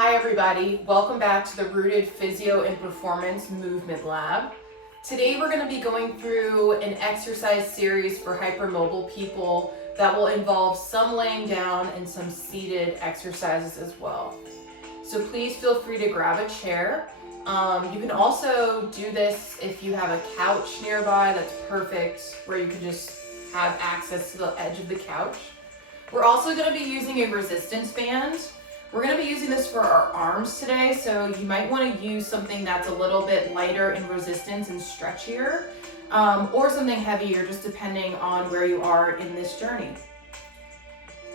Hi everybody, welcome back to the Rooted Physio and Performance Movement Lab. Today we're going to be going through an exercise series for hypermobile people that will involve some laying down and some seated exercises as well. So please feel free to grab a chair. You can also do this if you have a couch nearby. That's perfect, where you can just have access to the edge of the couch. We're also going to be using a resistance band. We're going to be using this for our arms today, so you might want to use something that's a little bit lighter in resistance and stretchier, or something heavier, just depending on where you are in this journey.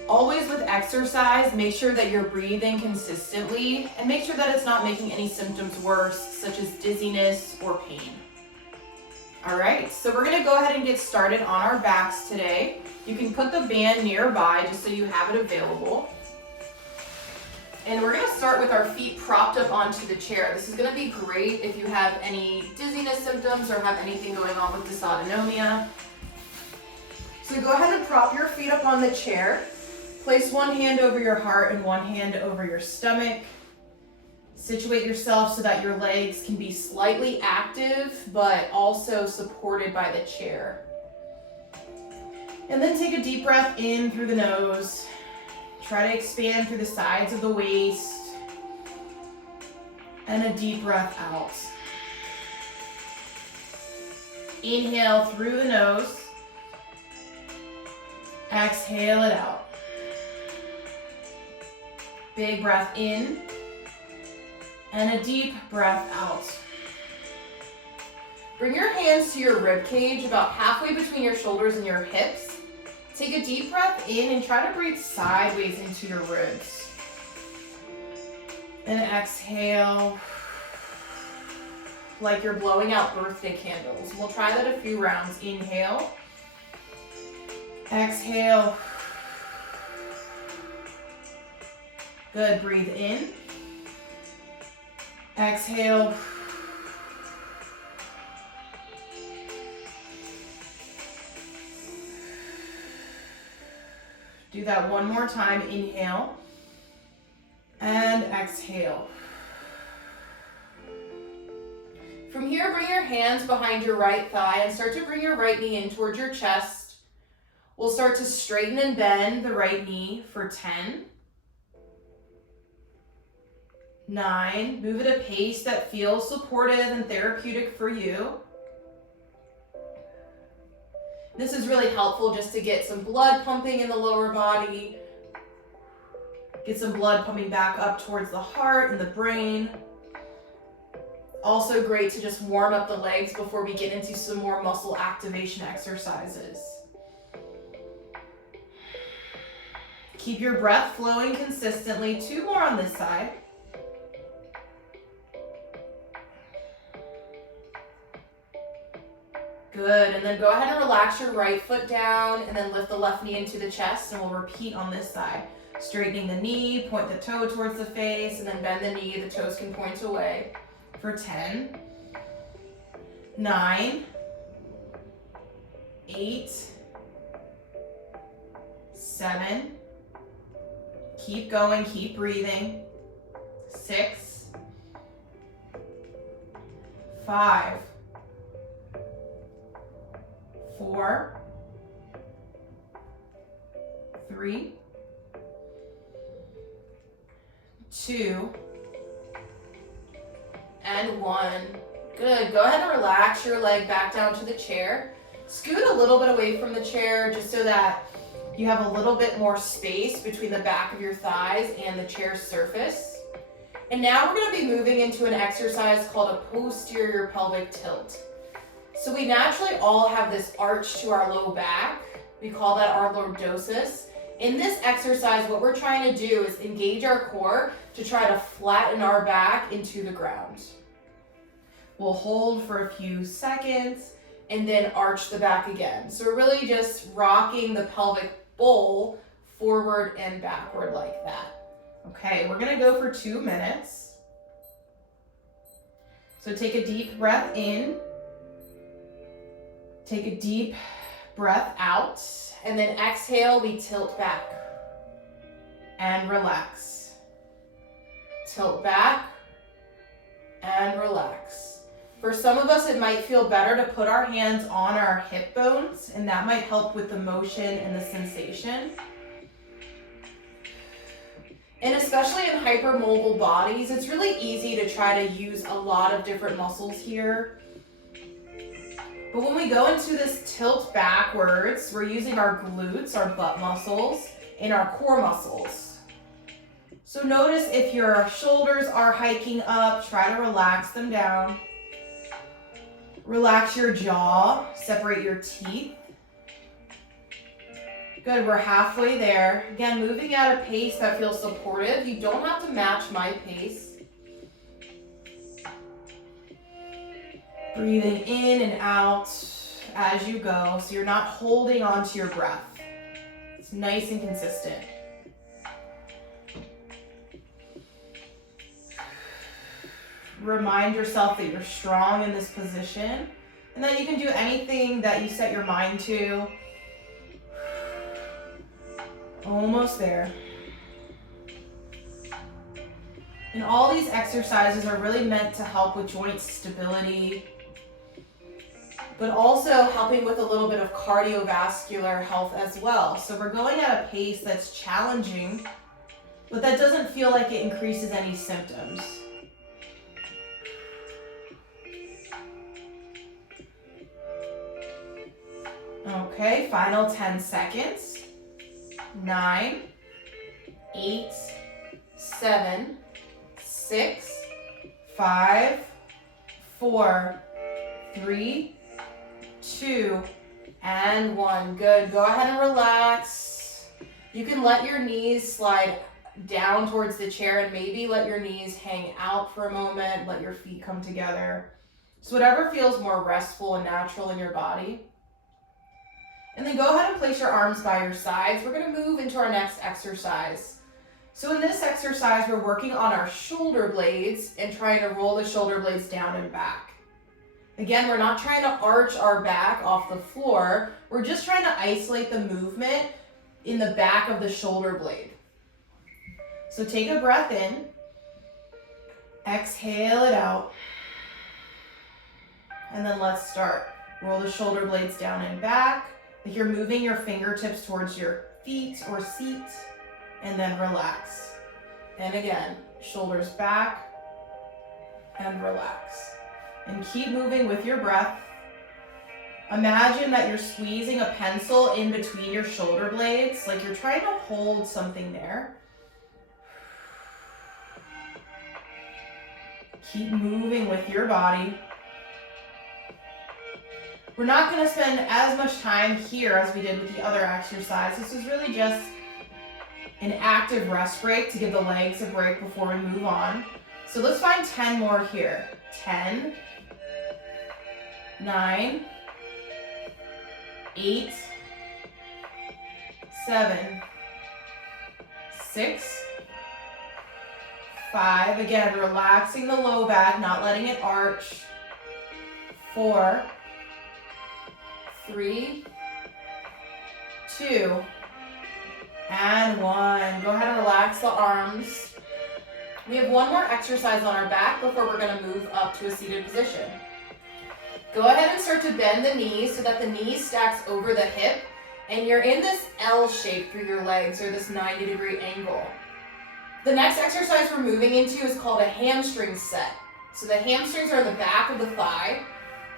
Always with exercise, make sure that you're breathing consistently and make sure that it's not making any symptoms worse, such as dizziness or pain. All right, so we're going to go ahead and get started on our backs today. You can put the band nearby just so you have it available. And we're going to start with our feet propped up onto the chair. This is going to be great if you have any dizziness symptoms or have anything going on with dysautonomia. So go ahead and prop your feet up on the chair. Place one hand over your heart and one hand over your stomach. Situate yourself so that your legs can be slightly active, but also supported by the chair. And then take a deep breath in through the nose. Try to expand through the sides of the waist. And a deep breath out. Inhale through the nose. Exhale it out. Big breath in. And a deep breath out. Bring your hands to your rib cage, about halfway between your shoulders and your hips. Take a deep breath in and try to breathe sideways into your ribs. And exhale like you're blowing out birthday candles. We'll try that a few rounds. Inhale. Exhale. Good. Breathe in. Exhale. Do that one more time. Inhale and exhale. From here, bring your hands behind your right thigh and start to bring your right knee in towards your chest. We'll start to straighten and bend the right knee for 10, 9, move at a pace that feels supportive and therapeutic for you. This is really helpful just to get some blood pumping in the lower body, get some blood pumping back up towards the heart and the brain. Also great to just warm up the legs before we get into some more muscle activation exercises. Keep your breath flowing consistently. 2 more on this side. Good, and then go ahead and relax your right foot down and then lift the left knee into the chest, and we'll repeat on this side. Straightening the knee, point the toe towards the face, and then bend the knee, the toes can point away for 10, 9, 8, 7, keep going, keep breathing, 6, 5, 4, 3, 2, and 1. Good. Go ahead and relax your leg back down to the chair. Scoot a little bit away from the chair just so that you have a little bit more space between the back of your thighs and the chair surface. And now we're going to be moving into an exercise called a posterior pelvic tilt. So we naturally all have this arch to our low back. We call that our lordosis. In this exercise, what we're trying to do is engage our core to try to flatten our back into the ground. We'll hold for a few seconds and then arch the back again. So we're really just rocking the pelvic bowl forward and backward like that. Okay, we're gonna go for 2 minutes. So take a deep breath in. Take a deep breath out, and then exhale, we tilt back and relax. tilt back, and relax. For some of us, it might feel better to put our hands on our hip bones, and that might help with the motion and the sensation. And especially in hypermobile bodies, it's really easy to try to use a lot of different muscles here. But when we go into this tilt backwards, we're using our glutes, our butt muscles, and our core muscles. So notice if your shoulders are hiking up, try to relax them down. Relax your jaw, separate your teeth. Good, we're halfway there. Again, moving at a pace that feels supportive. You don't have to match my pace. Breathing in and out as you go, so you're not holding on to your breath. It's nice and consistent. Remind yourself that you're strong in this position and that you can do anything that you set your mind to. Almost there. And all these exercises are really meant to help with joint stability, but also helping with a little bit of cardiovascular health as well. So we're going at a pace that's challenging, but that doesn't feel like it increases any symptoms. Okay, final 10 seconds. 9, 8, 7, 6, 5, 4, 3, 2, and 1. Good. Go ahead and relax. You can let your knees slide down towards the chair and maybe let your knees hang out for a moment. Let your feet come together. So whatever feels more restful and natural in your body. And then go ahead and place your arms by your sides. We're going to move into our next exercise. So in this exercise, we're working on our shoulder blades and trying to roll the shoulder blades down and back. Again, we're not trying to arch our back off the floor. We're just trying to isolate the movement in the back of the shoulder blade. So take a breath in. Exhale it out. And then let's start. Roll the shoulder blades down and back. If you're moving your fingertips towards your feet or seat, and then relax. And again, shoulders back and relax. And keep moving with your breath. Imagine that you're squeezing a pencil in between your shoulder blades, like you're trying to hold something there. Keep moving with your body. We're not going to spend as much time here as we did with the other exercise. This is really just an active rest break to give the legs a break before we move on. So let's find 10 more here. 10, 9, 8, 7, 6, 5. Again, relaxing the low back, not letting it arch. 4, 3, 2, and 1. Go ahead and relax the arms. We have one more exercise on our back before we're going to move up to a seated position. Go ahead and start to bend the knees so that the knee stacks over the hip and you're in this L shape through your legs, or this 90-degree angle. The next exercise we're moving into is called a hamstring set. So the hamstrings are in the back of the thigh.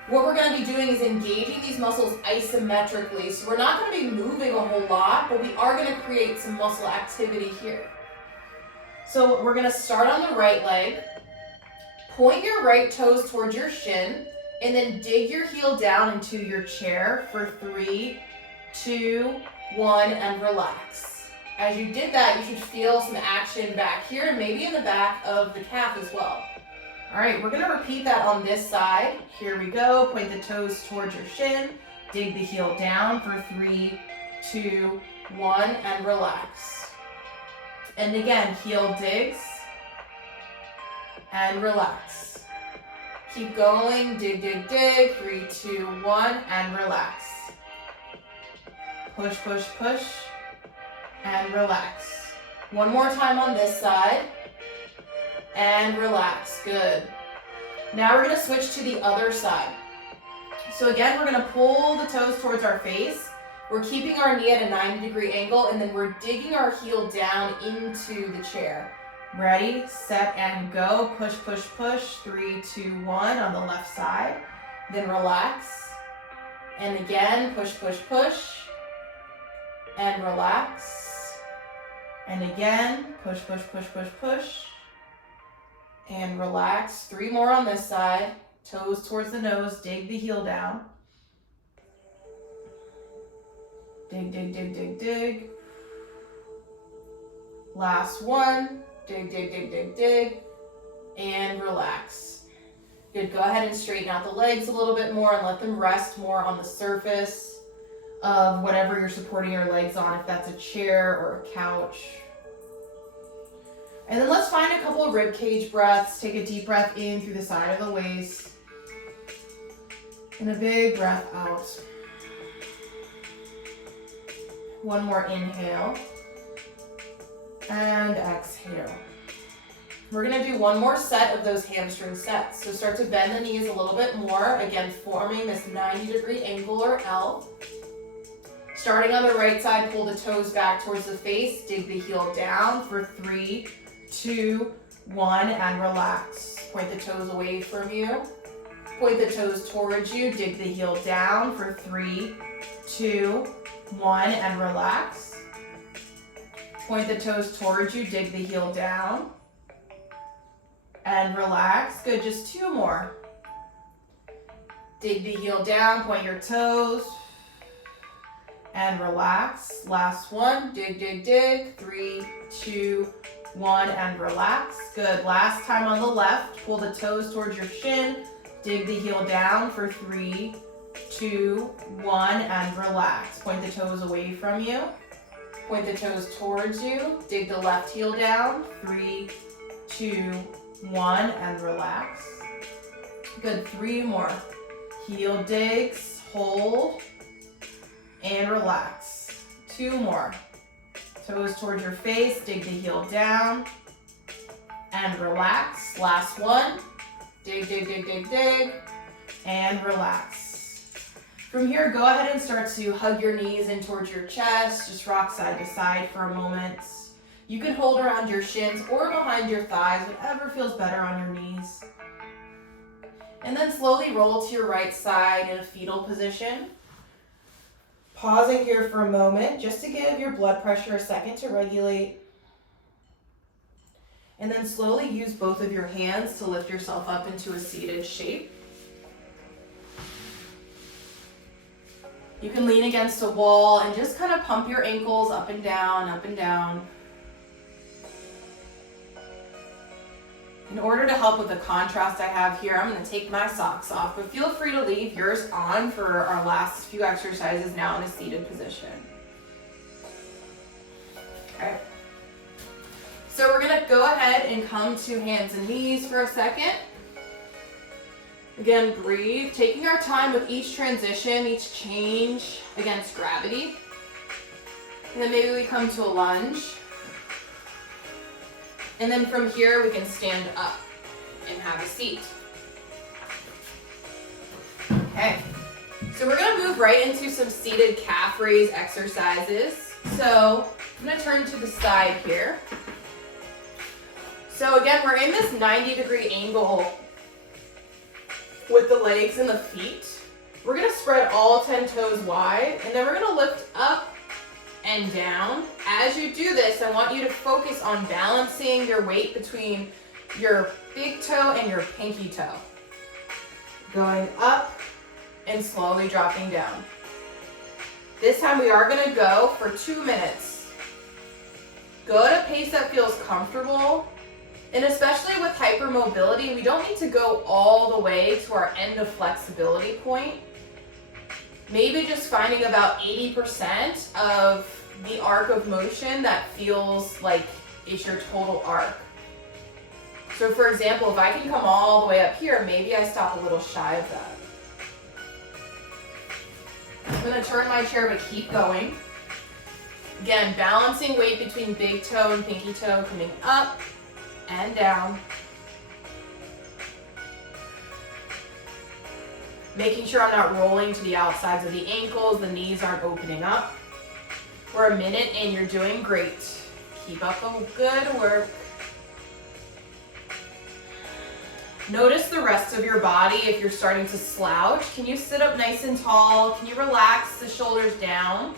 What we're going to be doing is engaging these muscles isometrically. So we're not going to be moving a whole lot, but we are going to create some muscle activity here. So we're going to start on the right leg. Point your right toes towards your shin, and then dig your heel down into your chair for 3, 2, 1, and relax. As you did that, you should feel some action back here and maybe in the back of the calf as well. All right, we're gonna repeat that on this side. Here we go. Point the toes towards your shin. Dig the heel down for 3, 2, 1, and relax. And again, heel digs and relax. Keep going. Dig, dig, dig. 3, 2, 1, and relax. Push, push, push, and relax. One more time on this side. and relax. Good. Now we're gonna switch to the other side. So again, we're gonna pull the toes towards our face. We're keeping our knee at a 90-degree angle, and then we're digging our heel down into the chair. Ready, set, and go. Push, push, push. 3, 2, 1 on the left side. Then relax. And again, push, push, push. And relax. And again, push, push, push, push, push. And relax. 3 more on this side. Toes towards the nose. Dig the heel down. Dig, dig, dig, dig, dig. Last one. Dig, dig, dig, dig, dig. And relax. Good. Go ahead and straighten out the legs a little bit more and let them rest more on the surface of whatever you're supporting your legs on, if that's a chair or a couch. And then let's find a couple of rib cage breaths. Take a deep breath in through the side of the waist. And a big breath out. One more inhale. And exhale. We're gonna do one more set of those hamstring sets. So start to bend the knees a little bit more, again, forming this 90-degree angle or L. Starting on the right side, pull the toes back towards the face, dig the heel down for 3, 2, 1, and relax. Point the toes away from you. Point the toes towards you, dig the heel down for 3, 2, 1, and relax. Point the toes towards you, dig the heel down. And relax. Good, just 2 more. Dig the heel down, point your toes. And relax. Last one, dig, dig, dig. 3, 2, 1, and relax. Good, last time on the left, pull the toes towards your shin. Dig the heel down for 3, 2, 1, and relax. Point the toes away from you. Point the toes towards you. Dig the left heel down. 3, 2, 1, and relax. Good, 3 more. Heel digs, hold, and relax. 2 more. Toes towards your face, dig the heel down, and relax. Last one. Dig, dig, dig, dig, dig, and relax. From here, go ahead and start to hug your knees in towards your chest. Just rock side to side for a moment. You can hold around your shins or behind your thighs, whatever feels better on your knees. And then slowly roll to your right side in a fetal position. Pausing here for a moment just to give your blood pressure a second to regulate. And then slowly use both of your hands to lift yourself up into a seated shape. You can lean against a wall and just kind of pump your ankles up and down, up and down. In order to help with the contrast I have here, I'm going to take my socks off, but feel free to leave yours on for our last few exercises now in a seated position. Okay. So we're going to go ahead and come to hands and knees for a second. Again, breathe, taking our time with each transition, each change against gravity. And then maybe we come to a lunge. And then from here, we can stand up and have a seat. Okay, so we're gonna move right into some seated calf raise exercises. So I'm gonna turn to the side here. So again, we're in this 90-degree angle with the legs and the feet. We're gonna spread all 10 toes wide, and then we're gonna lift up and down. As you do this, I want you to focus on balancing your weight between your big toe and your pinky toe. Going up and slowly dropping down. This time we are gonna go for 2 minutes. Go at a pace that feels comfortable, and especially with hypermobility, we don't need to go all the way to our end of flexibility point. Maybe just finding about 80% of the arc of motion that feels like it's your total arc. So for example, if I can come all the way up here, maybe I stop a little shy of that. I'm gonna turn my chair but keep going. Again, balancing weight between big toe and pinky toe, coming up and down. Making sure I'm not rolling to the outsides of the ankles, the knees aren't opening up. We're a minute and you're doing great. Keep up the good work. Notice the rest of your body. If you're starting to slouch, can you sit up nice and tall? Can you relax the shoulders down?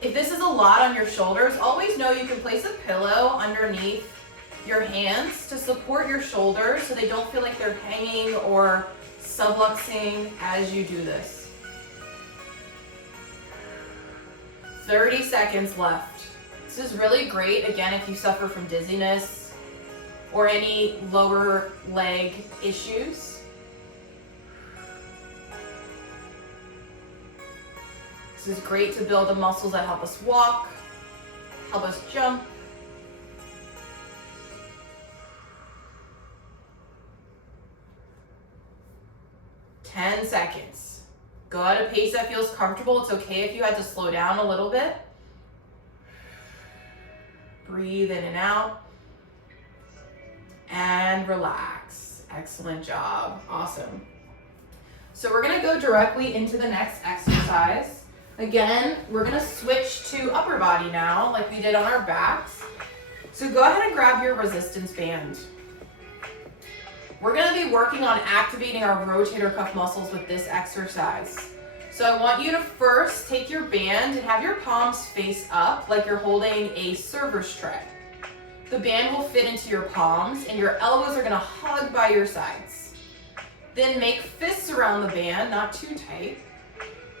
If this is a lot on your shoulders, always know you can place a pillow underneath your hands to support your shoulders so they don't feel like they're hanging or subluxing as you do this. 30 seconds left. This is really great, again, if you suffer from dizziness or any lower leg issues. This is great to build the muscles that help us walk, help us jump. Ten seconds. Go at a pace that feels comfortable. It's okay if you had to slow down a little bit. Breathe in and out. And relax. Excellent job. Awesome. So we're going to go directly into the next exercise. Again, we're going to switch to upper body now, like we did on our backs. So go ahead and grab your resistance band. We're going to be working on activating our rotator cuff muscles with this exercise. So I want you to first take your band and have your palms face up like you're holding a server's tray. The band will fit into your palms and your elbows are going to hug by your sides. Then make fists around the band, not too tight.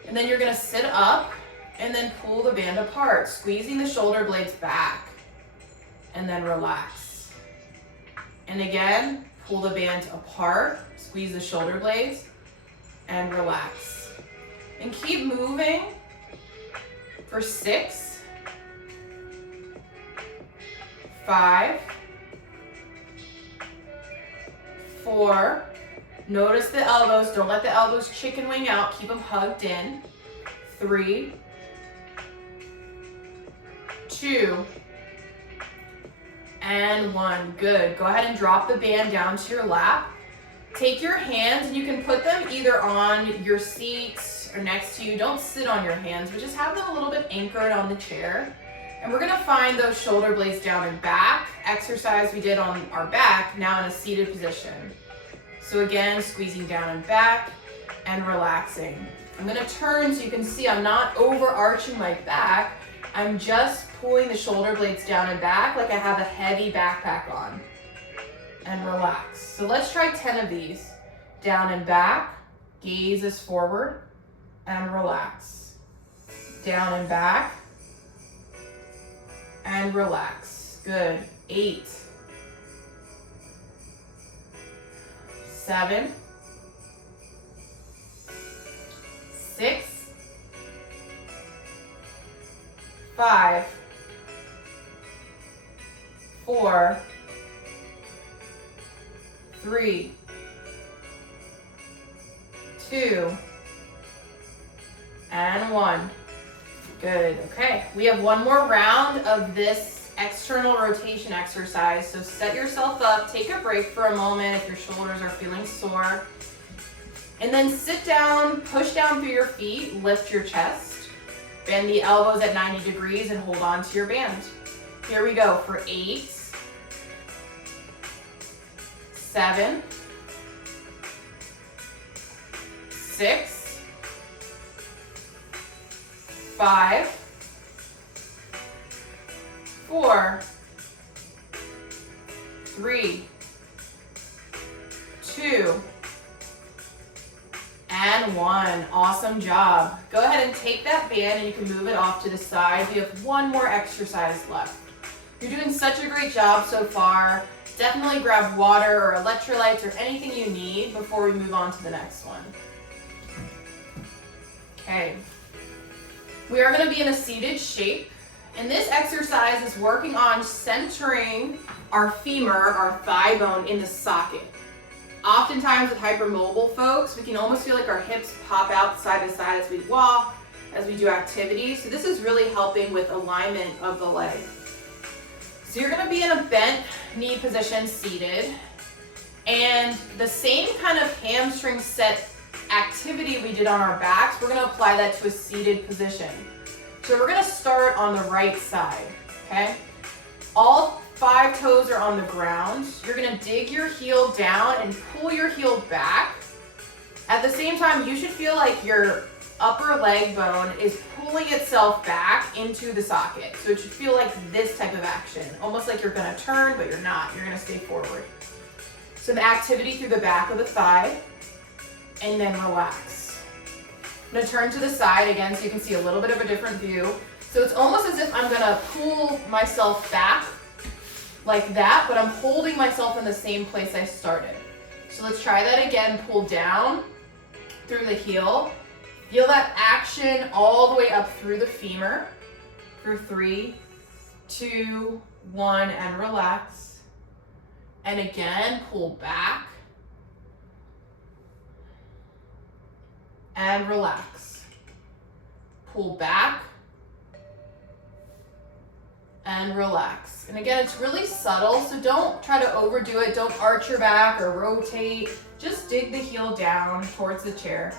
And then you're going to sit up and then pull the band apart, squeezing the shoulder blades back. And then relax. And again, pull the band apart, squeeze the shoulder blades, and relax. And keep moving for 6, 5, 4. Notice the elbows. Don't let the elbows chicken wing out. Keep them hugged in. 3, 2, and 1. Good. Go ahead and drop the band down to your lap. Take your hands and you can put them either on your seat or next to you. Don't sit on your hands, but just have them a little bit anchored on the chair. And we're going to find those shoulder blades down and back. Exercise we did on our back, now in a seated position. So again, squeezing down and back and relaxing. I'm going to turn so you can see I'm not overarching my back. I'm just pulling the shoulder blades down and back like I have a heavy backpack on. And relax. So let's try 10 of these. Down and back, gaze is forward, and relax. Down and back, and relax. Good. 8, 7, 6, 5, 4, 3, 2, and 1. Good. Okay, we have one more round of this external rotation exercise. So set yourself up, take a break for a moment if your shoulders are feeling sore. And then sit down, push down through your feet, lift your chest, bend the elbows at 90 degrees and hold on to your band. Here we go for 8, 7, 6, 5, 4, 3, 2, and 1. Awesome job. Go ahead and take that band and you can move it off to the side. We have one more exercise left. You're doing such a great job so far. Definitely grab water or electrolytes or anything you need before we move on to the next one. Okay. We are going to be in a seated shape. And this exercise is working on centering our femur, our thigh bone, in the socket. Oftentimes with hypermobile folks, we can almost feel like our hips pop out side to side as we walk, as we do activities. So this is really helping with alignment of the leg. So you're going to be in a bent knee position seated. And the same kind of hamstring set activity we did on our backs, we're gonna apply that to a seated position. So we're gonna start on the right side, okay? All 5 toes are on the ground. You're gonna dig your heel down and pull your heel back. At the same time, you should feel like your upper leg bone is pulling itself back into the socket. So it should feel like this type of action, almost like you're gonna turn, but you're not. You're gonna stay forward. Some activity through the back of the thigh, and then relax. I'm gonna turn to the side again so you can see a little bit of a different view. So it's almost as if I'm gonna pull myself back like that, but I'm holding myself in the same place I started. So let's try that again. Pull down through the heel. Feel that action all the way up through the femur. For 3, 2, 1, and relax. And again, pull back. And relax. Pull back. And relax. And again, it's really subtle, so don't try to overdo it. Don't arch your back or rotate. Just dig the heel down towards the chair.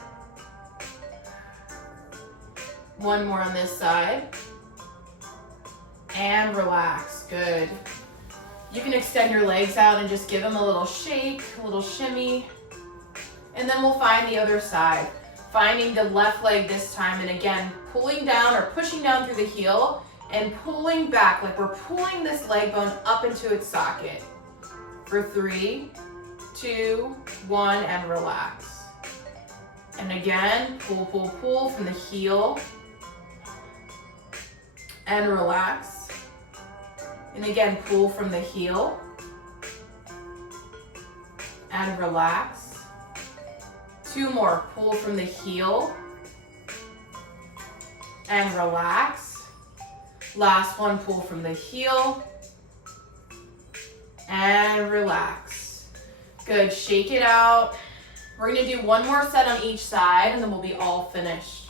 One more on this side. And relax. Good. You can extend your legs out and just give them a little shake, a little shimmy. And then we'll find the other side. Finding the left leg this time, and again, pulling down or pushing down through the heel and pulling back, like we're pulling this leg bone up into its socket. For 3, 2, 1, and relax. And again, pull, pull, pull from the heel. And relax. And again, pull from the heel. And relax. 2 more, pull from the heel. And relax. Last one, pull from the heel. And relax. Good, shake it out. We're gonna do 1 more set on each side and then we'll be all finished.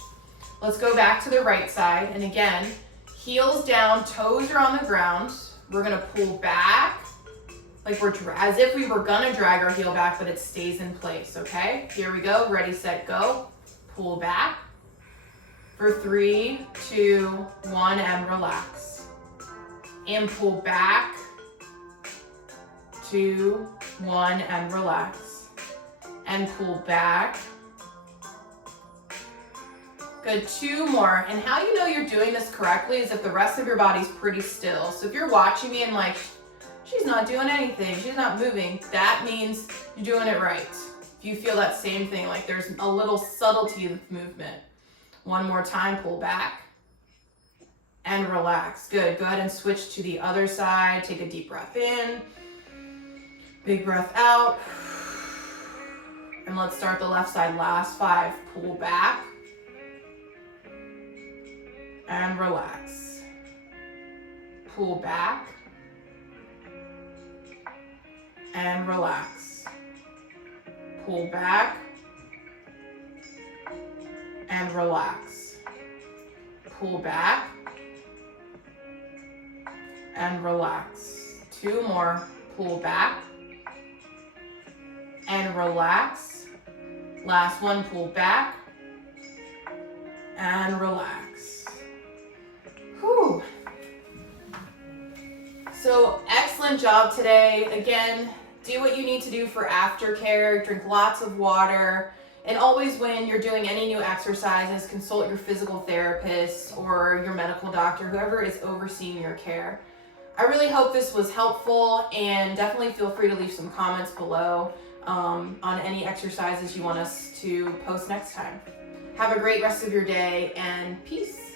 Let's go back to the right side, and again, heels down, toes are on the ground. We're gonna pull back, like as if we were gonna drag our heel back, but it stays in place, okay? Here we go, ready, set, go. Pull back. For 3, 2, 1, and relax. And pull back. 2, 1, and relax. And pull back. Good, 2 more. And how you know you're doing this correctly is if the rest of your body's pretty still. So if you're watching me and like, she's not doing anything, she's not moving, that means you're doing it right. If you feel that same thing, like there's a little subtlety of movement. 1 more time, pull back. And relax. Good, go ahead and switch to the other side. Take a deep breath in. Big breath out. And let's start the left side, last 5. Pull back. And relax. Pull back. And relax. Pull back. And relax. Pull back. And relax. 2 more. Pull back. And relax. Last one, pull back. And relax. Whew. So excellent job today. Again, do what you need to do for aftercare. Drink lots of water. And always when you're doing any new exercises, consult your physical therapist or your medical doctor, whoever is overseeing your care. I really hope this was helpful, and definitely feel free to leave some comments below on any exercises you want us to post next time. Have a great rest of your day, and peace.